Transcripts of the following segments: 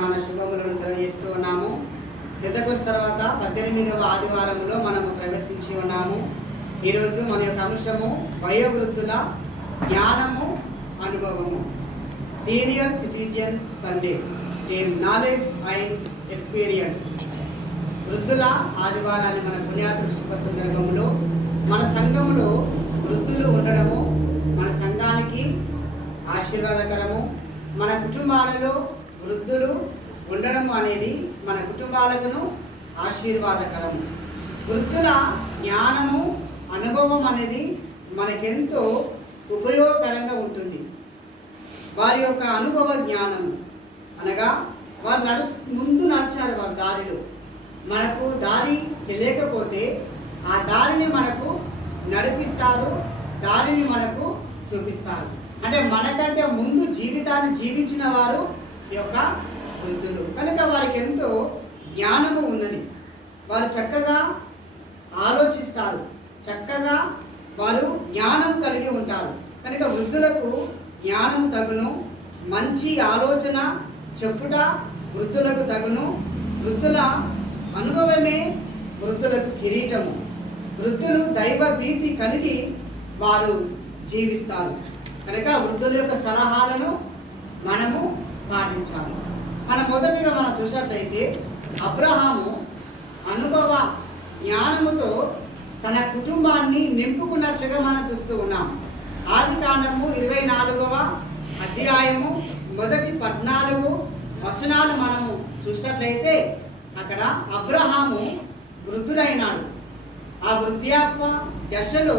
మధ్యాహ్న శుభములను తెలియజేస్తూ ఉన్నాము. పెద్దకొస్త తర్వాత 18వ ఆదివారంలో మనము ప్రవేశించి ఉన్నాము. ఈరోజు మన యొక్క అంశము వయోవృద్ధుల జ్ఞానము అనుభవము, senior citizen Sunday in knowledge and experience. వృద్ధుల ఆదివారాన్ని మన పుణ్యార్థుల శుభ సందర్భంలో మన సంఘంలో వృద్ధులు ఉండడము మన సంఘానికి ఆశీర్వాదకరము. మన కుటుంబాలలో వృద్ధులు ఉండడం అనేది మన కుటుంబాలకు ఆశీర్వాదకరము. వృద్ధుల జ్ఞానము అనుభవం అనేది మనకెంతో ఉపయోగకరంగా ఉంటుంది. వారి యొక్క అనుభవ జ్ఞానము అనగా వారు ముందు నడిచారు వారి దారిలో. మనకు దారి తెలియకపోతే ఆ దారిని మనకు నడిపిస్తారు, దారిని మనకు చూపిస్తారు. అంటే మనకంటే ముందు జీవితాన్ని జీవించిన వారు యొక్క వృద్ధులు కనుక వారికి ఎంతో జ్ఞానము ఉన్నది. వారు చక్కగా ఆలోచిస్తారు, చక్కగా వారు జ్ఞానం కలిగి ఉంటారు. కనుక వృద్ధులకు జ్ఞానం తగును, మంచి ఆలోచన చెప్పుట వృద్ధులకు తగును. వృద్ధుల అనుభవమే వృద్ధులకు కిరీటము. వృద్ధులు దైవ భీతి కలిగి వారు జీవిస్తారు. కనుక వృద్ధుల యొక్క సలహాలను మనము పాటించాలి. మొదటిగా మనం చూసినట్లయితే అబ్రహాము అనుభవ జ్ఞానముతో తన కుటుంబాన్ని నింపుకున్నట్లుగా మనం చూస్తూ ఉన్నాం. ఆదికాండము 24వ అధ్యాయము మొదటి 14 వచనాలు మనము చూసినట్లయితే అక్కడ అబ్రహాము వృద్ధుడైనాడు. ఆ వృద్ధాప్య దశలో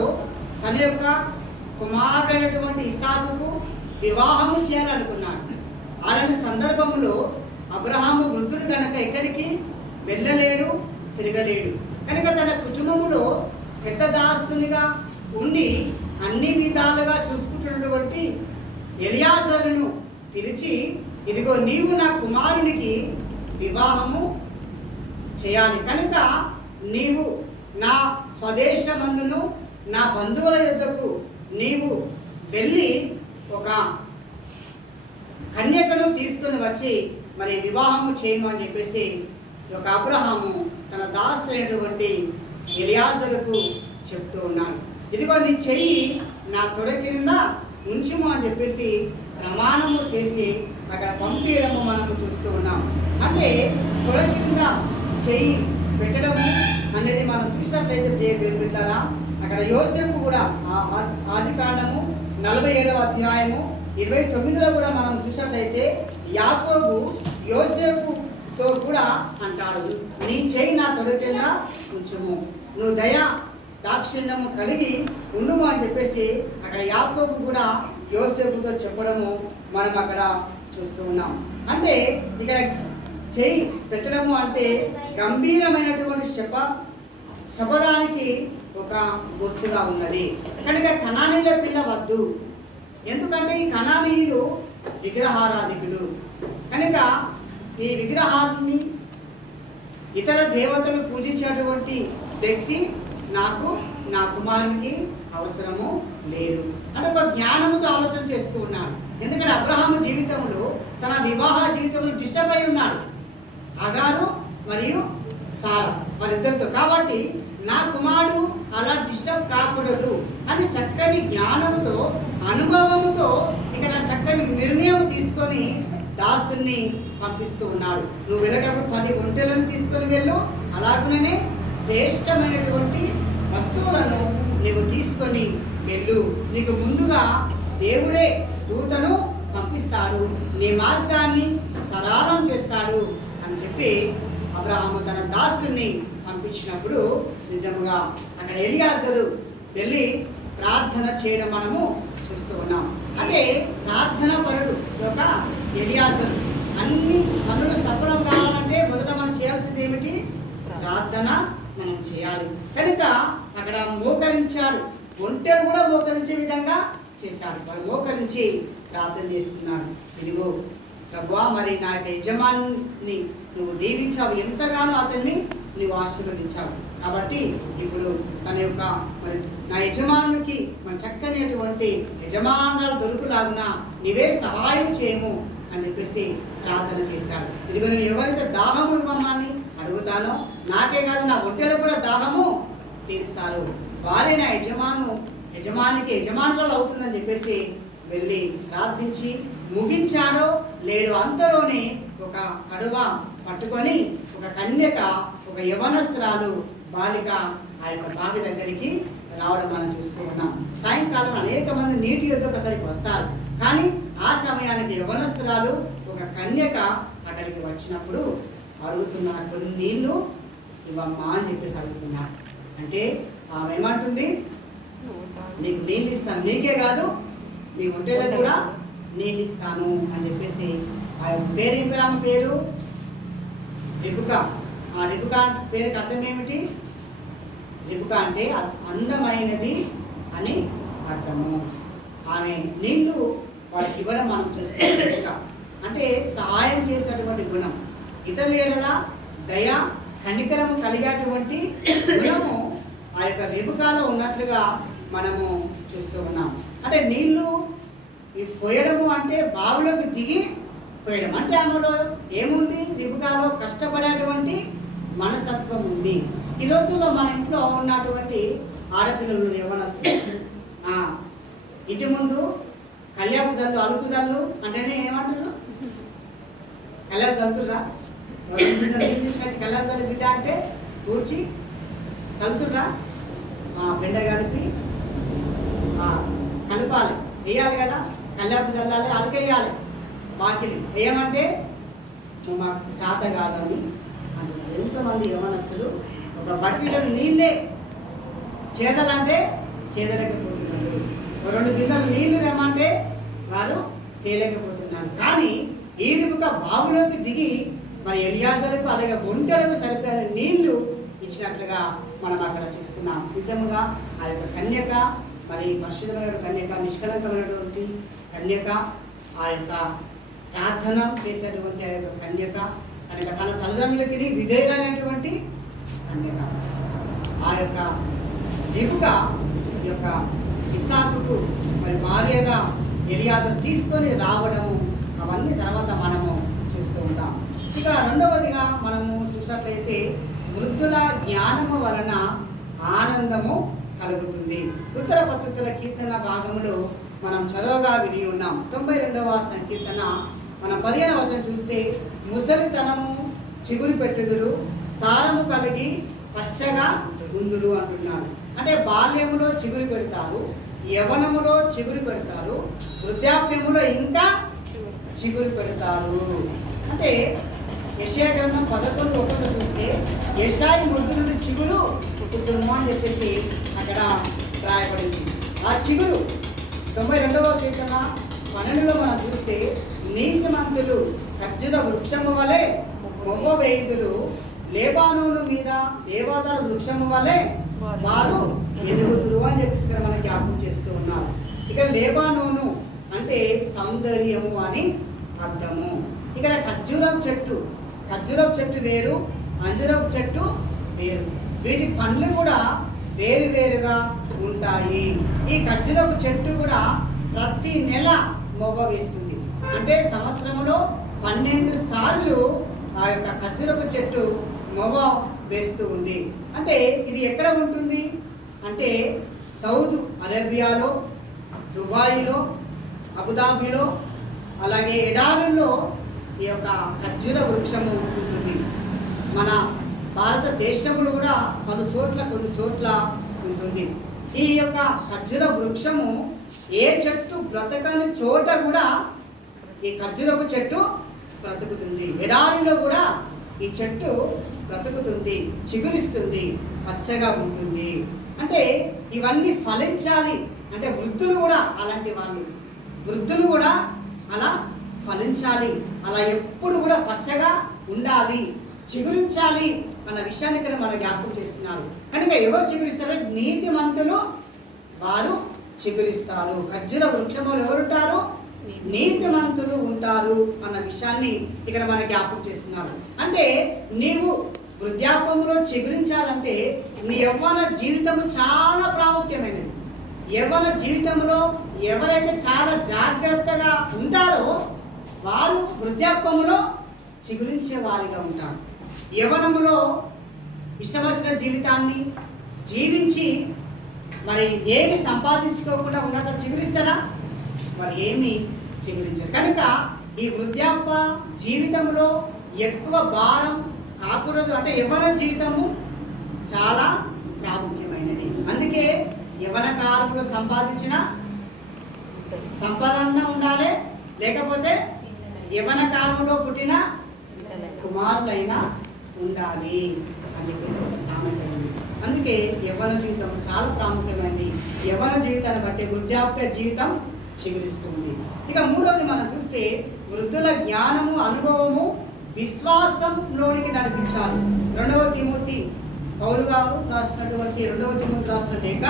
తన యొక్క కుమారుడైనటువంటి ఇసాకుకు వివాహము చేయాలనుకున్నాడు. అలాంటి సందర్భంలో అబ్రహాము వృద్ధుడు కనుక ఎక్కడికి వెళ్ళలేడు, తిరగలేడు. కనుక తన కుటుంబములో పెద్ద దాసునిగా ఉండి అన్ని విధాలుగా చూసుకుంటున్నటువంటి ఎలియాజరును పిలిచి, ఇదిగో నీవు నా కుమారునికి వివాహము చేయాలి, కనుక నీవు నా స్వదేశమందును నా బంధువుల యొద్దకు నీవు వెళ్ళి ఒక కన్యకను తీసుకుని వచ్చి మరి వివాహము చేయము అని చెప్పేసి ఒక అబ్రహాము తన దాసుడైనటువంటి ఎలియాజరుకు చెప్తూ ఉన్నాడు. ఇదిగో నీ చెయ్యి నా తొడ కింద ఉంచుము అని చెప్పేసి ప్రమాణము చేసి అక్కడ పంపించడము మనము చూస్తూ ఉన్నాం. అంటే తొడ కింద చెయ్యి పెట్టడము అనేది మనం చూసినట్లయితే ప్రియ దేవుని బిడ్డలారా, అక్కడ యోసేపు కూడా ఆదికాండము 47వ అధ్యాయము 29లో కూడా మనం చూసినట్లయితే యాకోబు యోసేపుతో కూడా అంటాడు, నీ చేయి నా తొడ కింద ఉంచుము, నువ్వు దయా దాక్షిణ్యము కలిగి ఉండుము అని చెప్పేసి అక్కడ యాకోబు కూడా యోసేపుతో చెప్పడము మనం అక్కడ చూస్తూ ఉన్నాం. అంటే ఇక్కడ చేయి పెట్టడము అంటే గంభీరమైనటువంటి శపథానికి ఒక గుర్తుగా ఉన్నది. కనుక కనానీయుల పిల్ల వద్దు, ఎందుకంటే ఈ కనానీయులు విగ్రహారాధికులు. కనుక ఈ విగ్రహాన్ని ఇతర దేవతలు పూజించేటువంటి వ్యక్తి నాకు నా కుమారునికి అవసరము లేదు అంటే ఒక జ్ఞానముతో ఆలోచన చేస్తూ ఉన్నాడు. ఎందుకంటే అబ్రహాము జీవితంలో తన వివాహ జీవితంలో డిస్టర్బ్ అయి ఉన్నాడు, అగారు మరియు సారా వారిద్దరితో. కాబట్టి నా కుమారుడు అలా డిస్టర్బ్ కాకూడదు అని చక్కని జ్ఞానంతో అనుభవముతో ఇక్కడ చక్కని నిర్ణయం తీసుకొని దాసుని పంపిస్తూ ఉన్నాడు. నువ్వు వెళ్ళేటప్పుడు 10 ఒంటెలను తీసుకొని వెళ్ళు, అలాగనే శ్రేష్టమైనటువంటి వస్తువులను నీవు తీసుకొని వెళ్ళు, నీకు ముందుగా దేవుడే దూతను పంపిస్తాడు, నీ మార్గాన్ని సరళం చేస్తాడు అని చెప్పి అబ్రహాము తన దాసుని పంపించినప్పుడు నిజముగా అక్కడ ఎలియాజరు వెళ్ళి ప్రార్థన చేయడం మనము చూస్తూ ఉన్నాం. అంటే ప్రార్థన పరుడు యొక్క ఎలియాజరు అన్ని పనులు సఫలం కావాలంటే మొదట మనం చేయాల్సింది ఏమిటి? ప్రార్థన మనం చేయాలి. కనుక అక్కడ మోకరించాడు, ఒంటెలు కూడా మోకరించే విధంగా చేశాడు. వాడు మోకరించి ప్రార్థన చేస్తున్నాడు, ఇదిగో ప్రభువా, మరి నా యొక్క యజమాని నువ్వు దీవించావు, ఎంతగానో అతన్ని నువ్వు ఆశీర్వదించావు. కాబట్టి ఇప్పుడు తన యొక్క మరి నా యజమానునికి మన చక్కనేటువంటి యజమానులు దొరుకులాగున నీవే సహాయం చేయము అని చెప్పేసి ప్రార్థన చేశాడు. ఇదిగో నేను ఎవరైతే దాహము ఇవ్వమని అడుగుతానో నాకే కాదు నా ఒంటెలు కూడా దాహము తీరుస్తారు, వారే నా యజమానికి యజమానులు అవుతుందని చెప్పేసి వెళ్ళి ప్రార్థించి ముగించాడో లేడో అంతలోనే ఒక కడువ పట్టుకొని ఒక కన్యక, ఒక యవనస్త్రాలు బాలిక ఆ యొక్క బావి దగ్గరికి రావడం మనం చూస్తూ ఉన్నాం. సాయంకాలం అనేక మంది నీటి యొద్దకు అక్కడికి వస్తారు, కానీ ఆ సమయానికి యవనస్త్రాలు ఒక కన్యక అక్కడికి వచ్చినప్పుడు అడుగుతున్నారు, కొన్ని నీళ్లు ఇవ్వమ్మా అని చెప్పేసి అడుగుతున్నాడు. అంటే ఆమె ఏమంటుంది, నీకు నీళ్ళు ఇస్తాను, నీకే కాదు నీ ఒంటెలకు కూడా నీళ్ళు ఇస్తాను అని చెప్పేసి. ఆ పేరు ఏం పేరు, ఆమె పేరు రిబుకా. ఆ రిబుకా పేరుకి అర్థం ఏమిటి? రిబుకా అంటే అందమైనది అని అర్థము. ఆమె నీళ్లు వారికి ఇవ్వడం మనం చూస్తాం. అంటే సహాయం చేసేటువంటి గుణం, ఇతరుల ఎడల దయ కనికరము కలిగేటువంటి గుణము ఆ యొక్క రిబుకాలో ఉన్నట్లుగా మనము చూస్తూ ఉన్నాం. అంటే నీళ్లు పోయడము అంటే బావిలోకి దిగి పోయడం అంటే ఆమెలో ఏముంది? రిబుకాలో కష్టపడేటువంటి మనస్తత్వం ఉంది. ఈ రోజుల్లో మన ఇంట్లో ఉన్నటువంటి ఆడపిల్లలు యవ్వనస్తులు ఇంటి ముందు కళ్యాపు జల్లు, అలుకు జల్లు అంటేనే ఏమంటారు? కళ్యాపు చల్లుతుర్రా, నీళ్ళు తీసుకొచ్చి కళ్యాపు జల్లు బిడ్డ అంటే కూర్చి చల్లుతుర్రా, బెండ కలిపి కలపాలి, వేయాలి కదా, కళ్యాపు చల్లాలి, అలకేయాలి, వాకిలి వేయమంటే మాకు చేత కాదని అంటారు. ఎంతమంది యవనస్తులు ఒక బకెట్లో నీళ్ళే చేదలంటే చేదలేకపోతున్నారు, రెండు గిన్నెలు నీళ్లు తెమ్మంటే వారు తేలేకపోతున్నారు. కానీ ఈ రిబుకా బావులోకి దిగి మరి ఎలియాజరుకు అలాగే ఒంటెలకు సరిపోయిన నీళ్లు ఇచ్చినట్లుగా మనం అక్కడ చూస్తున్నాం. నిజముగా ఆ యొక్క కన్యక మరి పరిశుద్ధమైన కన్యక, నిష్కలంకమైనటువంటి కన్యక, ఆ యొక్క ప్రార్థన చేసేటువంటి ఆ యొక్క కన్యక కనుక తన తల్లిదండ్రులకి విధేయులైనటువంటి కన్యక. ఆ యొక్క రిబుకా ఈ యొక్క ఇస్సాకుకు మరి భార్యగా ఎలియాజరు తీసుకొని రావడము అవన్నీ తర్వాత మనము చూస్తూ ఉంటాం. ఇక రెండవదిగా మనము చూసినట్లయితే వృద్ధుల జ్ఞానము వలన ఆనందము కలుగుతుంది. ఉత్తర పద్ధతుల కీర్తన భాగములో మనం చదవగా విని ఉన్నాం. 92వ సంకీర్తన మనం 15వ వచనం చూస్తే, ముసలితనము చిగురు పెట్టుదురు, సారము కలిగి పచ్చగా ఉందురు అంటున్నాడు. అంటే బాల్యములో చిగురు పెడతారు, యవ్వనములో చిగురు పెడతారు, వృద్ధాప్యములో ఇంకా చిగురు పెడతారు. అంటే యెషయా గ్రంథం 11:1 చూస్తే యెషాయి ముద్దు నుండి చిగురు పుట్టును అని చెప్పేసి అక్కడ రాయబడింది. ఆ చిగురు 92వ కీర్తన 12లో మనం చూస్తే, నీతిమంతులు ఖర్జూర వృక్షము వలె మొవ్వ వేయుదురు, లేబానోను మీద దేవదారు వృక్షము వలె వారు ఎదుగుదురు అని చెప్పేసి ఇక్కడ మనకి జ్ఞాపకం చేస్తూ ఉన్నారు. ఇక్కడ లేబానోను అంటే సౌందర్యము అని అర్థము. ఇక్కడ ఖర్జూరపు చెట్టు వేరు, అంజూరపు చెట్టు వేరు, వీటి పండ్లు కూడా వేరు వేరుగా ఉంటాయి. ఈ ఖర్జూరపు చెట్టు కూడా ప్రతి నెల మొవ్వ వేస్తుంది. అంటే సంవత్సరంలో 12 సార్లు ఆ యొక్క ఖర్జూరపు చెట్టు మొవ్వ వేస్తూ ఉంది. అంటే ఇది ఎక్కడ ఉంటుంది అంటే సౌదీ అరేబియాలో, దుబాయ్లో, అబుదాబిలో, అలాగే ఎడారుల్లో ఈ యొక్క ఖర్జూర వృక్షము ఉంటుంది. మన భారతదేశంలో కూడా కొన్ని చోట్ల ఉంటుంది. ఈ యొక్క ఖర్జూర వృక్షము ఏ చెట్టు బ్రతకని చోట కూడా ఈ ఖర్జూరపు చెట్టు బ్రతుకుతుంది. ఎడారిలో కూడా ఈ చెట్టు బ్రతుకుతుంది, చిగురిస్తుంది, పచ్చగా ఉంటుంది. అంటే ఇవన్నీ ఫలించాలి అంటే వృద్ధులు కూడా అలాంటి వాళ్ళు, వృద్ధులు కూడా అలా ఫలించాలి, అలా ఎప్పుడు కూడా పచ్చగా ఉండాలి, చిగురించాలి అన్న విషయాన్ని ఇక్కడ మనం జ్ఞాపకం చేస్తున్నారు. కనుక ఎవరు చిగురిస్తారో నీతిమంతులు వారు చిగురిస్తారు. ఖర్జూర వృక్షములు ఎవరుంటారు? నీతిమంతులు ఉంటారు అన్న విషయాన్ని ఇక్కడ మన జ్ఞాపకం చేస్తున్నారు. అంటే నీవు వృద్ధాప్యంలో చిగురించాలంటే నీ యవ్వన జీవితము చాలా ప్రాముఖ్యమైనది. యవ్వన జీవితంలో ఎవరైతే చాలా జాగ్రత్తగా ఉంటారో వారు వృద్ధాప్యంలో చిగురించే వారిగా ఉంటారు. యవ్వనములో ఇష్టం వచ్చిన జీవితాన్ని జీవించి మరి ఏమి సంపాదించుకోకుండా ఉన్నట్టు చిగురిస్తారా? మరి ఏమి చిగురించారు. కనుక ఈ వృద్ధాప్య జీవితంలో ఎక్కువ భారం కాకూడదు. అంటే యవ్వన జీవితము చాలా ప్రాముఖ్యమైనది. అందుకే యవ్వన కాలంలో సంపాదించిన సంపదన ఉండాలి, లేకపోతే యవ్వన కాలంలో పుట్టిన కుమారులైనా ఉండాలి అని చెప్పేసి ఒక సామెత ఉంది. అందుకే యవ్వన జీవితం చాలా ప్రాముఖ్యమైనది. యవ్వన జీవితాన్ని బట్టి వృద్ధాప్య జీవితం చిగురిస్తుంది. ఇక మూడవది మనం చూస్తే వృద్ధుల జ్ఞానము, అనుభవము విశ్వాసంలోనికి నడిపించాలి. 2వ తిమోతి పౌలు గారు రాసినటువంటి 2వ తిమోతి రాసిన లేఖ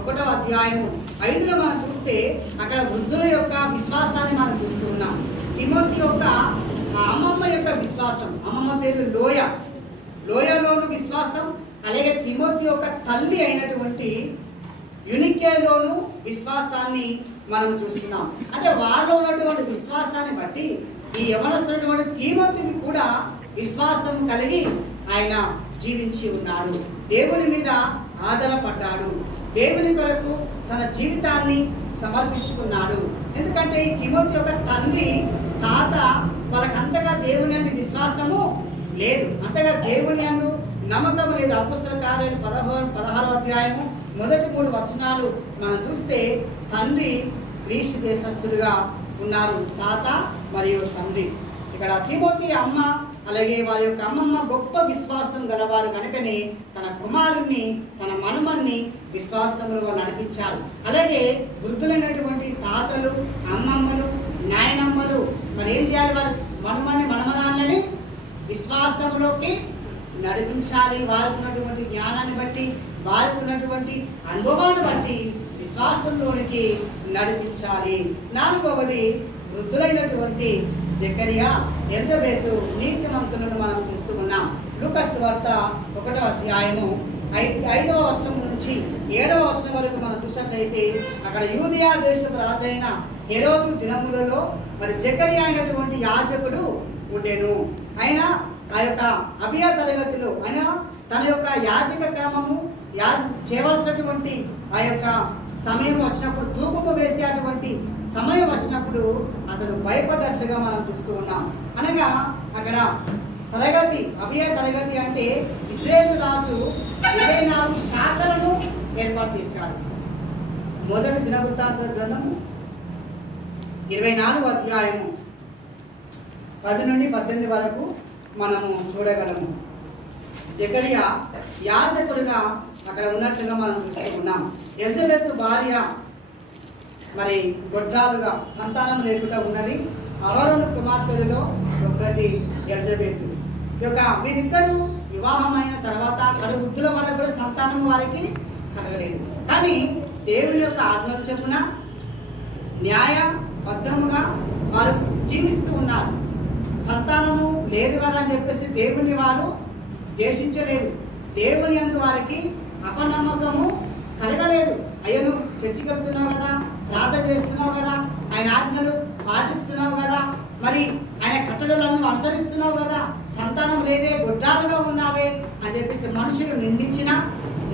1వ అధ్యాయము 5లో మనం చూస్తే అక్కడ వృద్ధుల యొక్క విశ్వాసాన్ని మనం చూస్తూ ఉన్నాం. తిమోతి యొక్క అమ్మమ్మ యొక్క విశ్వాసం, అమ్మమ్మ పేరు లోయలోను విశ్వాసం, అలాగే తిమోతి యొక్క తల్లి అయినటువంటి యునికేలోను విశ్వాసాన్ని మనం చూస్తున్నాం. అంటే వారిలో ఉన్నటువంటి విశ్వాసాన్ని బట్టి ఈ యవనస్తున్నటువంటి తిమోతిని కూడా విశ్వాసం కలిగి ఆయన జీవించి ఉన్నాడు. దేవుని మీద ఆధారపడ్డాడు. దేవుని కొరకు తన జీవితాన్ని సమర్పించుకున్నాడు. ఎందుకంటే ఈ తిమోతి యొక్క తండ్రి తాత వాళ్ళకంతగా దేవుని అందు విశ్వాసము లేదు, అంతగా దేవుని అందు నమ్మకం లేదు. అపోస్తల కార్యాలు 16వ అధ్యాయము మొదటి 3 వచనాలు మనం చూస్తే తండ్రి గ్రీసు దేశస్థులుగా ఉన్నారు, తాత మరియు తండ్రి. ఇక్కడ తిమోతి అమ్మ అలాగే వారి యొక్క అమ్మమ్మ గొప్ప విశ్వాసం గలవారు కనుకనే తన కుమారుణ్ణి, తన మనుమన్ని విశ్వాసంలో నడిపించారు. అలాగే వృద్ధులైనటువంటి తాతలు, అమ్మమ్మలు, నాయనమ్మలు మరి ఏం చేయాలి? వారు మనుమన్ని, మనమరాళ్ళని విశ్వాసంలోకి నడిపించాలి. వారికి ఉన్నటువంటి జ్ఞానాన్ని బట్టి, వారికి ఉన్నటువంటి అనుభవాన్ని బట్టి విశ్వాసంలోనికి నడిపించాలి. 4వది వృద్ధులైనటువంటి జకరియా, ఎలిజబెతు నీతిమంతులను మనం చూస్తూ ఉన్నాం. లూకాసు వార్త 1వ అధ్యాయము 5వ వచనం నుంచి 7వ వచనం వరకు మనం చూసినట్లయితే అక్కడ యూదియా దేశపు రాజైన హెరోదు దినములలో మరి జకరియా అయినటువంటి యాజకుడు ఉండెను. ఆయన ఆ యొక్క అభియా తరగతిలో ఆయన తన యొక్క యాజక క్రమము చేయవలసినటువంటి ఆ యొక్క సమయం వచ్చినప్పుడు, ధూపము వేసేటువంటి సమయం వచ్చినప్పుడు అతను భయపడ్డట్లుగా మనం చూస్తూ ఉన్నాం. అనగా అక్కడ తరగతి, అభియా తరగతి అంటే ఇశ్రాయేలు రాజు 24 శాఖలను ఏర్పాటు చేశాడు. మొదటి దినవృత్తాంత గ్రంథము 24వ అధ్యాయము 10 నుండి 18 వరకు మనము చూడగలము. జకరియా యాజకుడిగా అక్కడ ఉన్నట్లుగా మనం చూస్తూ ఉన్నాం. ఎలిజబెత్ భార్య మరి గొడ్రాలుగా సంతానం లేకుండా ఉన్నది. అహరోను కుమార్తెలలో ఒకటి ఎలిజబెత్. వీరిద్దరూ వివాహమైన తర్వాత వృద్ధుల వరకు కూడా సంతానం వారికి కలగలేదు. కానీ దేవుని యొక్క ఆజ్ఞల చొప్పున న్యాయబద్ధముగా వారు జీవిస్తూ ఉన్నారు. సంతానము లేదు కదా అని చెప్పేసి దేవుని వారు ద్వేషించలేదు. దేవుని యందు వారికి అపనమ్మకము కలగలేదు. అయ్యో నువ్వు చర్చికి వెళ్తున్నావు కదా, ప్రార్థన చేస్తున్నావు కదా, ఆయన ఆజ్ఞలు పాటిస్తున్నావు కదా, మరి ఆయన కట్టడలను అనుసరిస్తున్నావు కదా, సంతానం లేదే, గొడ్రాలుగా ఉన్నావే అని చెప్పేసి మనుషులు నిందించిన,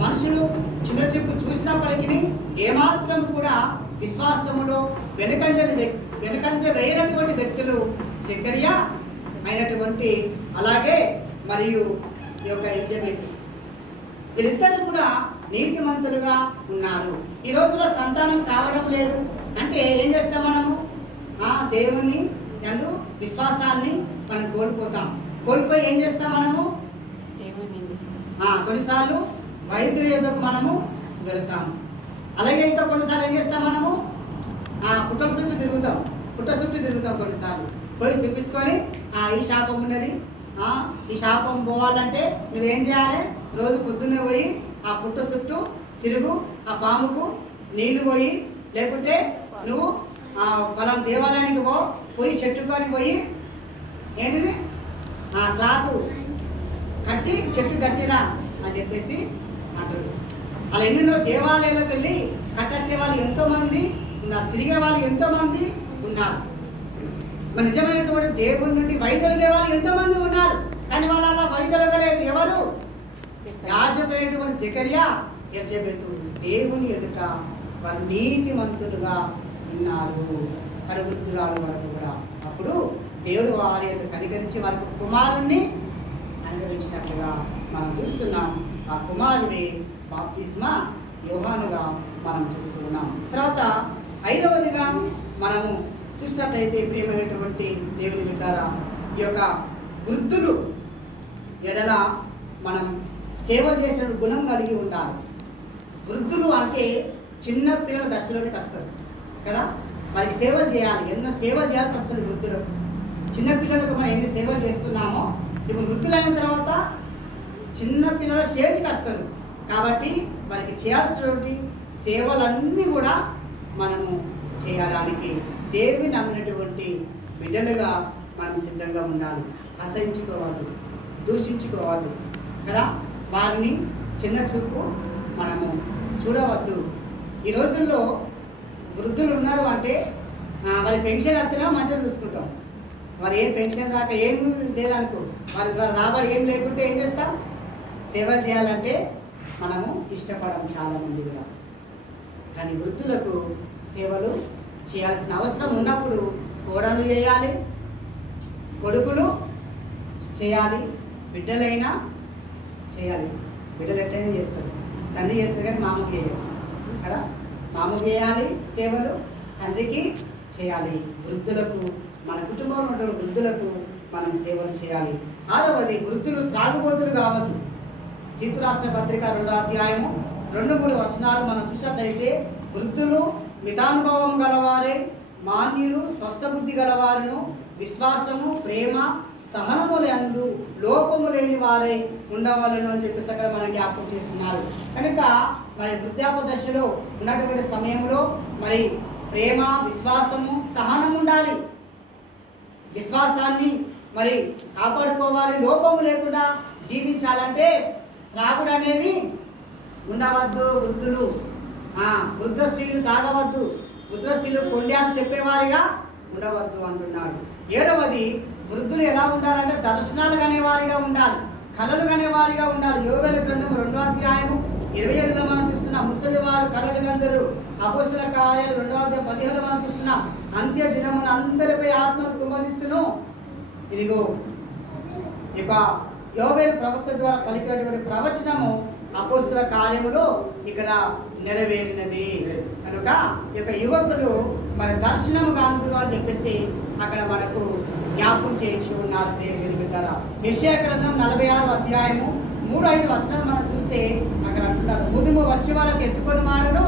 మనుషులు చిన్న చూపు చూసినప్పటికీ ఏమాత్రం కూడా విశ్వాసములో వెనుకంజ వేయనటువంటి వ్యక్తులు జకరియా అయినటువంటి అలాగే మరియు ఈ యొక్క ఎలిజబెత్, వీరిద్దరు కూడా నీతిమంతులుగా ఉన్నారు. ఈ రోజులో సంతానం కావడం లేదు అంటే ఏం చేస్తాం మనము? దేవుని యందు విశ్వాసాన్ని మనం కోల్పోతాం. కోల్పోయి ఏం చేస్తాం మనము? కొన్నిసార్లు వైద్యుల యొద్దకు మనము వెళతాము. అలాగే ఇంకా కొన్నిసార్లు ఏం చేస్తాం మనము? పుట్ట చుట్టూ తిరుగుతాం. కొన్నిసార్లు పోయి చూపించుకొని ఈ శాపం ఉన్నది, ఈ శాపం పోవాలంటే నువ్వేం చేయాలి? రోజు పొద్దున్నే పోయి ఆ పుట్ట చుట్టూ తిరుగు, ఆ పాముకు నీళ్లు పోయి, లేకుంటే నువ్వు పలానా దేవాలయానికి పోయి చెట్టుకొని పోయి ఏంటిది క్లాత్ కట్టి చెట్టు కట్టిరా అని చెప్పేసి అంటారు. అలా ఎన్నెన్నో దేవాలయాలకు వెళ్ళి కట్టొచ్చే వాళ్ళు ఎంతోమంది ఉన్నారు, తిరిగే వాళ్ళు ఎంతోమంది ఉన్నారు. మన నిజమైనటువంటి దేవుని నుండి వైదొలిగే వాళ్ళు ఎంతోమంది ఉన్నారు, కానీ వాళ్ళు అలా వైదొలగలేదు. ఎవరు? యాజకుడైనటువంటి జకర్యా, ఎలిజబెతు దేవుని ఎదుట వారు నీతిమంతులుగా ఉన్నారు, కడవృద్ధురాలు వరకు కూడా. అప్పుడు దేవుడు వారి యొక్క కనికరించి వారికి కుమారుణ్ణి అనుగ్రహించినట్లుగా మనం చూస్తున్నాం. ఆ కుమారుడే బాప్తిస్మా యోహానుగా మనం చూస్తున్నాం. తర్వాత ఐదవదిగా మనము చూసినట్లయితే ప్రియమైనటువంటి దేవుని బిడ్డలారా, ఈ యొక్క వృద్ధులు ఎడల మనం సేవలు చేసిన గుణం కలిగి ఉండాలి. వృద్ధులు అంటే చిన్న పిల్లల దశలోనికి వస్తారు కదా, వారికి సేవలు చేయాలి, ఎన్నో సేవలు చేయాల్సి వస్తుంది వృద్ధులకు. చిన్నపిల్లలకు మనం ఎన్ని సేవలు చేస్తున్నామో ఇప్పుడు వృద్ధులైన తర్వాత చిన్న పిల్లల స్టేజ్కి వస్తారు. కాబట్టి వారికి చేయాల్సినటువంటి సేవలన్నీ కూడా మనము చేయడానికి దేవుని నమ్మినటువంటి బిడ్డలుగా మనం సిద్ధంగా ఉండాలి. అసహించుకోవద్దు, దూషించుకోవద్దు కదా, వారిని చిన్న చూపు మనము చూడవద్దు. ఈ రోజుల్లో వృద్ధులు ఉన్నారు అంటే వారి పెన్షన్ వస్తున్నా మంచిగా చూసుకుంటాం. వారు ఏం పెన్షన్ రాక ఏం లేదనుకో, వారి ద్వారా రాబడి ఏం లేకుంటే ఏం చేస్తాం? సేవలు చేయాలంటే మనము ఇష్టపడము చాలామంది కూడా. కానీ వృద్ధులకు సేవలు చేయాల్సిన అవసరం ఉన్నప్పుడు కోడలు చేయాలి, కొడుకులు చేయాలి, బిడ్డలైనా చేయాలి. బిడ్డలు ఎట్లయినా చేస్తారు, తండ్రి చేస్తారు కానీ మామూలు చేయాలి కదా. మామూలు చేయాలి సేవలు, తండ్రికి చేయాలి. వృద్ధులకు, మన కుటుంబంలో ఉన్న వృద్ధులకు మనం సేవలు చేయాలి. ఆరవది, వృద్ధులు త్రాగుబోతులు కావద్దు. తీతు రాసిన పత్రిక 2వ అధ్యాయము 2-3 వచనాలు మనం చూసినట్లయితే, వృద్ధులు మితానుభవం గలవారే, మాన్యులు, స్వస్థబుద్ధి గలవారును, విశ్వాసము, ప్రేమ, సహనములందు లోపము లేని వారై ఉండవాలను అని చెప్పేసి అక్కడ మనం జ్ఞాపకం చేస్తున్నారు. కనుక మరి వృద్ధాప్య దశలో ఉన్నటువంటి సమయంలో మరి ప్రేమ, విశ్వాసము, సహనం ఉండాలి. విశ్వాసాన్ని మరి కాపాడుకోవాలి. లోపము లేకుండా జీవించాలంటే త్రాగుడు అనేది ఉండవద్దు. వృద్ధులు వృద్ధ స్త్రీలు తాగవద్దు, వృద్ధ స్త్రీలు కొండ్యాలు చెప్పేవారిగా ఉండవద్దు అంటున్నాడు. 7వది, వృద్ధులు ఎలా ఉండాలంటే దర్శనాలు కనేవారిగా ఉండాలి, కళలు కనేవారిగా ఉండాలి. యోవేలు గ్రంథం 2వ అధ్యాయము 27లో మనం చూస్తున్నాం. ముసలి వారు కళలు గందరు. అపోస్తుల కార్యాలు 2వ అధ్యాయం 15లో మనం చూస్తున్నాం. అంత్య దినమున అందరిపై ఆత్మను కుమ్మరిస్తును. ఇదిగో ఇక యోవేలు ప్రవక్త ద్వారా పలికినటువంటి ప్రవచనము అపోస్తుల కార్యములో ఇక్కడ నెరవేరినది. కనుక ఈ యొక్క యువకులు మన దర్శనము గాంతులు అని చెప్పేసి అక్కడ మనకు జ్ఞాపకం చేయించి ఉన్నారు. ప్రియమిత్రులారా, యెషయా గ్రంథం 46వ అధ్యాయము 3-5 వచనాలు మనం చూస్తే అక్కడ అంటున్నారు, ముదుము వచ్చే వాళ్ళకి ఎత్తుకొని వాడను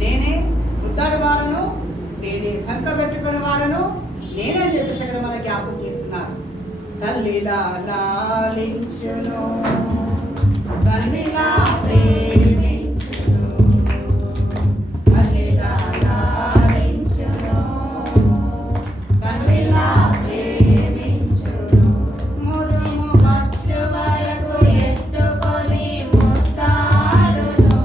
నేనే, ముద్దాడు వాడను నేనే, సంక పెట్టుకుని వాడను నేనే అని చెప్పేసి అక్కడ మనకు జ్ఞాపకం చేస్తున్నారు. తల్లిలా లాలించును, తల్లిలా ప్రేమించును, తల్లిలా లాలించును, తల్లిలా ప్రేమించును, ముదుము వచ్చు వరకు ఎత్తుకొని ముద్దాడును,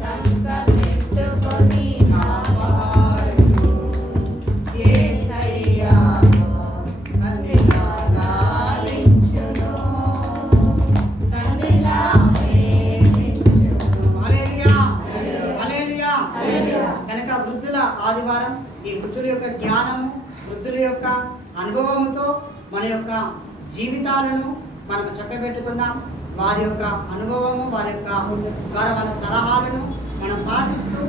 సంక పెట్టుకొని కాపాడును. యేసయ్యా తల్లిలా లాలించును, తల్లిలా ప్రేమించును. హల్లెలూయా, హల్లెలూయా. కనుక వృద్ధుల ఆదివారం, ఈ వృద్ధుల యొక్క జ్ఞానము, వృద్ధుల యొక్క అనుభవముతో మన యొక్క జీవితాలను మనం చక్కబెట్టుకుందాం. వారి యొక్క అనుభవము, వారి యొక్క ద్వారా వాళ్ళ సలహాలను మనం పాటిస్తూ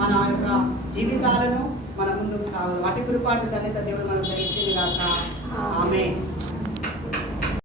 మన యొక్క జీవితాలను మన ముందుకు సాగు. వాటి గురిపాటు ధన్యత దేవుడు మనకు దయచేయును గాక. ఆమేన్.